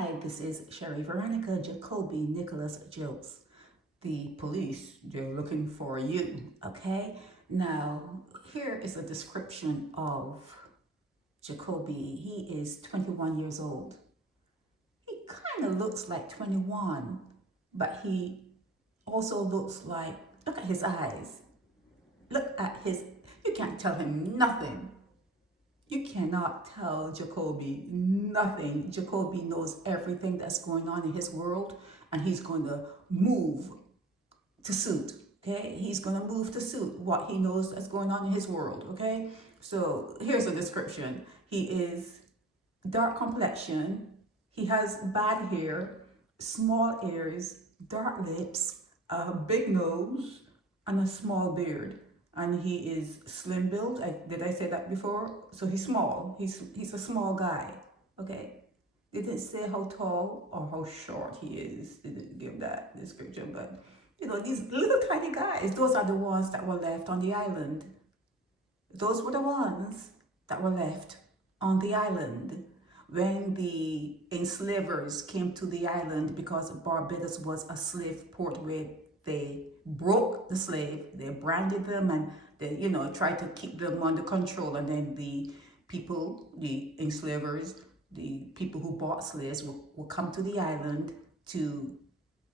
Hi, this is Sherry Veronica Jakobi Nicholas Gilkes. The police, they're looking for you, okay? Now, here is a description of Jakobi. He is 21 years old. He kind of looks like 21, but he also looks like, look at his eyes. Look at his, you can't tell him nothing. You cannot tell Jakobi nothing. Jakobi knows everything that's going on in his world, and he's going to move to suit, okay? He's going to move to suit what he knows that's going on in his world, okay? So here's a description. He is dark complexion. He has bad hair, small ears, dark lips, a big nose, and a small beard. And he is slim built. Did I say that before? So he's small. He's a small guy. Okay. They didn't say how tall or how short he is. They didn't give that description. But you know, these little tiny guys, those are the ones that were left on the island. Those were the ones that were left on the island when the enslavers came to the island, because Barbados was a slave port where they broke the slave, they branded them, and they, you know, tried to keep them under control. And then the people, the enslavers, the people who bought slaves will come to the island to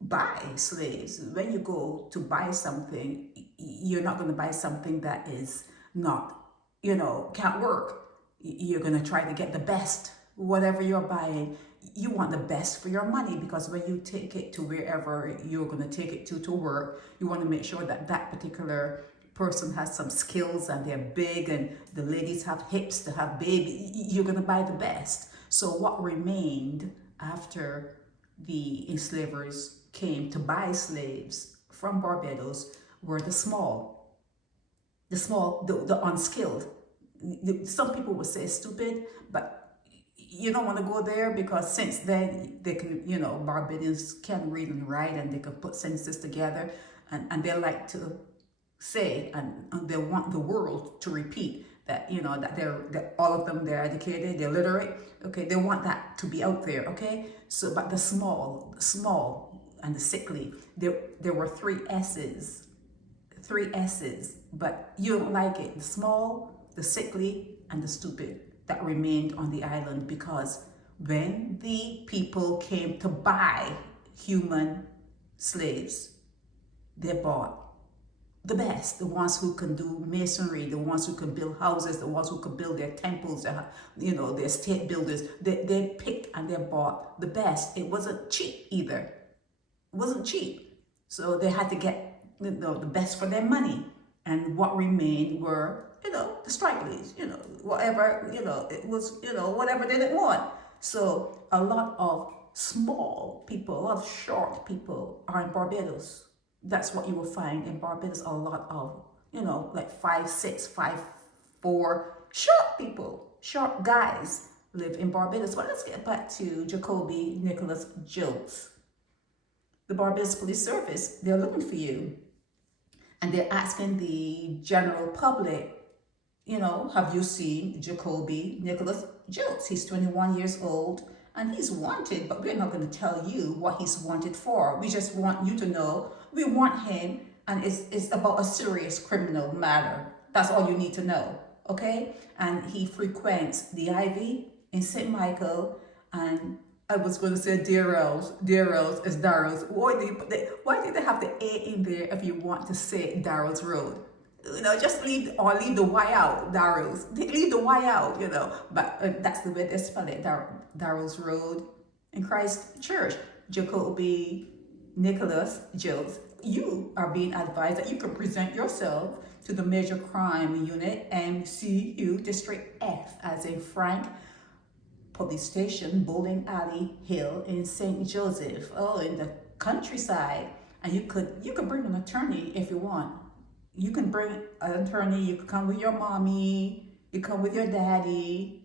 buy slaves. When you go to buy something, you're not going to buy something that is not, you know, can't work. You're going to try to get the best. Whatever you're buying, you want the best for your money, because when you take it to wherever you're going to take it to work, you want to make sure that that particular person has some skills and they're big, and the ladies have hips to have baby. You're going to buy the best. So what remained after the enslavers came to buy slaves from Barbados were the unskilled. Some people would say stupid, but you don't want to go there, because since then they can, you know, Barbadians can read and write, and they can put sentences together, and they like to say, and they want the world to repeat that, you know, that all of them, they're educated, they're literate, okay? They want that to be out there, okay? So, but the small and the sickly, there were three S's, but you don't like it. The small, the sickly, and the stupid that remained on the island, because when the people came to buy human slaves, they bought the best, the ones who can do masonry, the ones who can build houses, the ones who can build their temples, you know, their state builders. They picked and they bought the best. It wasn't cheap either. It wasn't cheap. So they had to get, you know, the best for their money. And what remained were, you know, the strikers, you know, whatever, you know, it was, you know, whatever they didn't want. So a lot of small people, a lot of short people are in Barbados. That's what you will find in Barbados. A lot of, you know, like 5'6", 5'4", short people, short guys live in Barbados. But let's get back to Jakobi Nicholas Gilkes. The Barbados Police Service, they're looking for you. And they're asking the general public, you know, have you seen Jakobi Nicholas Gilkes? He's 21 years old and he's wanted, but we're not going to tell you what he's wanted for. We just want you to know we want him, and it's about a serious criminal matter. That's all you need to know, okay? And he frequents the Ivy in St. Michael, and I was going to say Darrell's is Darrell's. Why do they have the A in there if you want to say Darrell's Road? You know, just leave the Y out, Darrell's. Leave the Y out, you know. But that's the way they spell it, Darrell's Road in Christ Church. Jakobi Nicholas Gilkes, you are being advised that you can present yourself to the Major Crime Unit, MCU, District F, as in Frank Police Station, Bowling Alley Hill in St. Joseph, in the countryside. And you could bring an attorney if you want. You can bring an attorney. You could come with your mommy. You come with your daddy.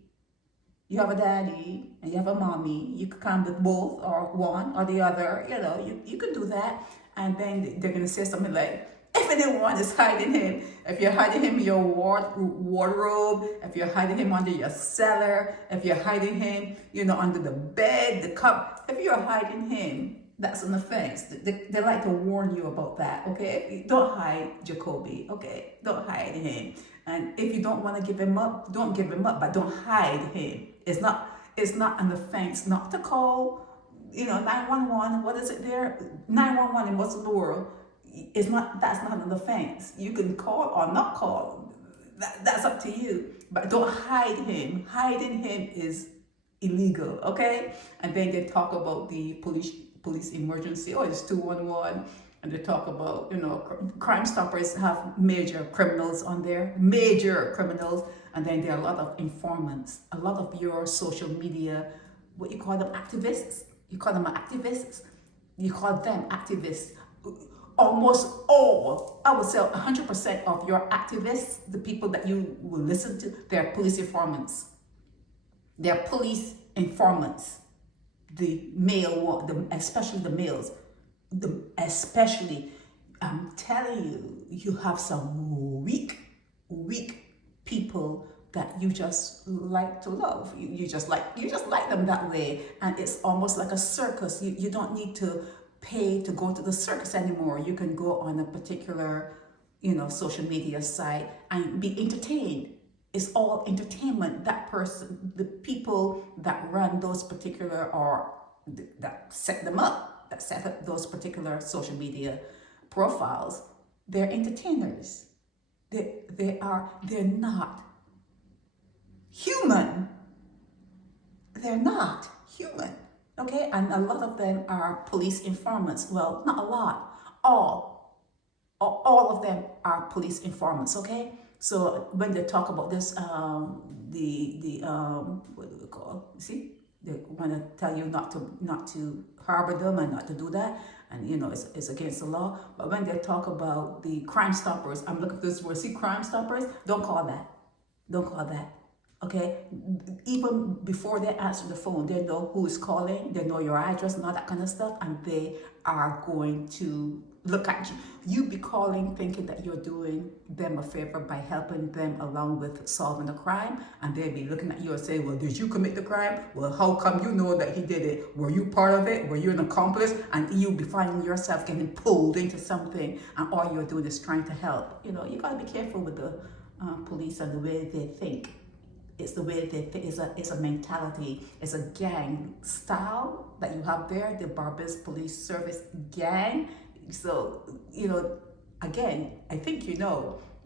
You have a daddy and you have a mommy. You could come with both, or one or the other. You know, you can do that. And then they're gonna say something like, If anyone is hiding him, if you're hiding him in your wardrobe, if you're hiding him under your cellar, if you're hiding him, under the bed, the cup, if you're hiding him, that's an offense. They like to warn you about that, okay? Don't hide Jakobi, okay? Don't hide him. And if you don't want to give him up, don't give him up, but don't hide him. It's not an offense not to call, 911, what is it there? 911 in most of the world. That's not an offense. You can call or not call. That's up to you. But don't hide him. Hiding him is illegal, okay? And then they talk about the police emergency. Oh, it's 211. And they talk about, Crime Stoppers have major criminals on there, major criminals. And then there are a lot of informants, a lot of your social media, what you call them, activists. You call them activists. You call them activists. Almost all, I would say 100% of your activists, the people that you will listen to, they're police informants. They're police informants. The male one, especially the males, I'm telling you, you have some weak people that you just like to love. You just like them that way, and it's almost like a circus. You don't need to pay to go to the circus anymore. You can go on a particular, social media site and be entertained. It's all entertainment. That person, the people that run those particular or that set them up, that set up those particular social media profiles, they're entertainers. They're not human. They're not human. Okay, and a lot of them are police informants. Well, not a lot. All of them are police informants. Okay, so when they talk about this, what do we call? See, they want to tell you not to harbor them and not to do that, and it's against the law. But when they talk about the Crime Stoppers, I'm looking for this word. See, Crime Stoppers. Don't call that. Don't call that. Okay, even before they answer the phone, they know who is calling, they know your address and all that kind of stuff, and they are going to look at you. You be calling thinking that you're doing them a favor by helping them along with solving a crime, and they'll be looking at you and say, well, did you commit the crime? Well, how come you know that he did it? Were you part of it? Were you an accomplice? And you'll be finding yourself getting pulled into something, and all you're doing is trying to help. You got to be careful with the police and the way they think. It's the way they think. It's a mentality. It's a gang style that you have there, the Barbados Police Service gang. So, again, I think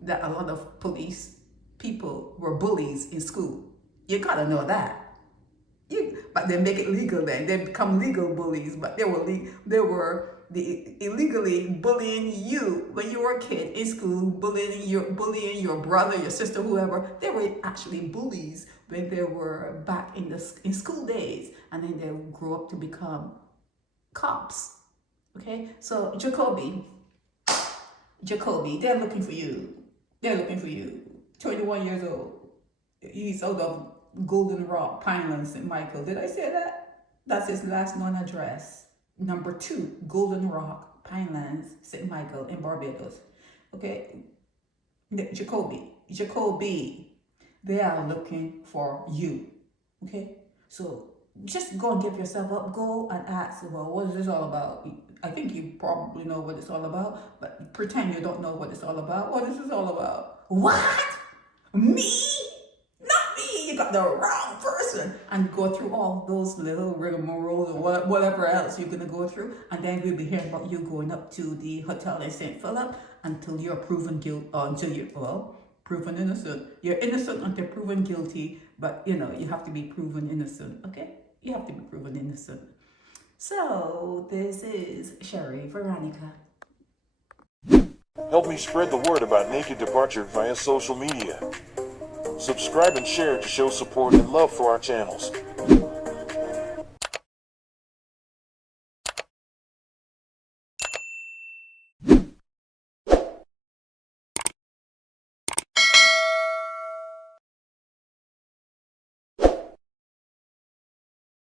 that a lot of police people were bullies in school. You gotta know that. But they make it legal then. They become legal bullies, but they were illegally bullying you when you were a kid in school, bullying your brother, your sister, whoever. They were actually bullies when they were back in school days, and then they grew up to become cops. Okay, so Jakobi, they're looking for you. 21 years old. He's out of Golden Rock, Pinelands, St. Michael. Did I say that? That's his last known address. Number 2, Golden Rock, Pinelands, St. Michael in Barbados. Okay, Jakobi, they are looking for you. Okay, so just go and give yourself up. Go and ask, well, what is this all about? I think you probably know what it's all about, but pretend you don't know what it's all about. What is this all about? What? Me? Not me. You got the wrong person. And go through all those little rigmaroles or whatever else you're going to go through. And then we'll be hearing about you going up to the hotel in St. Philip until you're proven guilty, proven innocent. You're innocent until proven guilty, but you have to be proven innocent, okay? You have to be proven innocent. So this is Sherry Veronica. Help me spread the word about Naked Departure via social media. Subscribe and share to show support and love for our channels.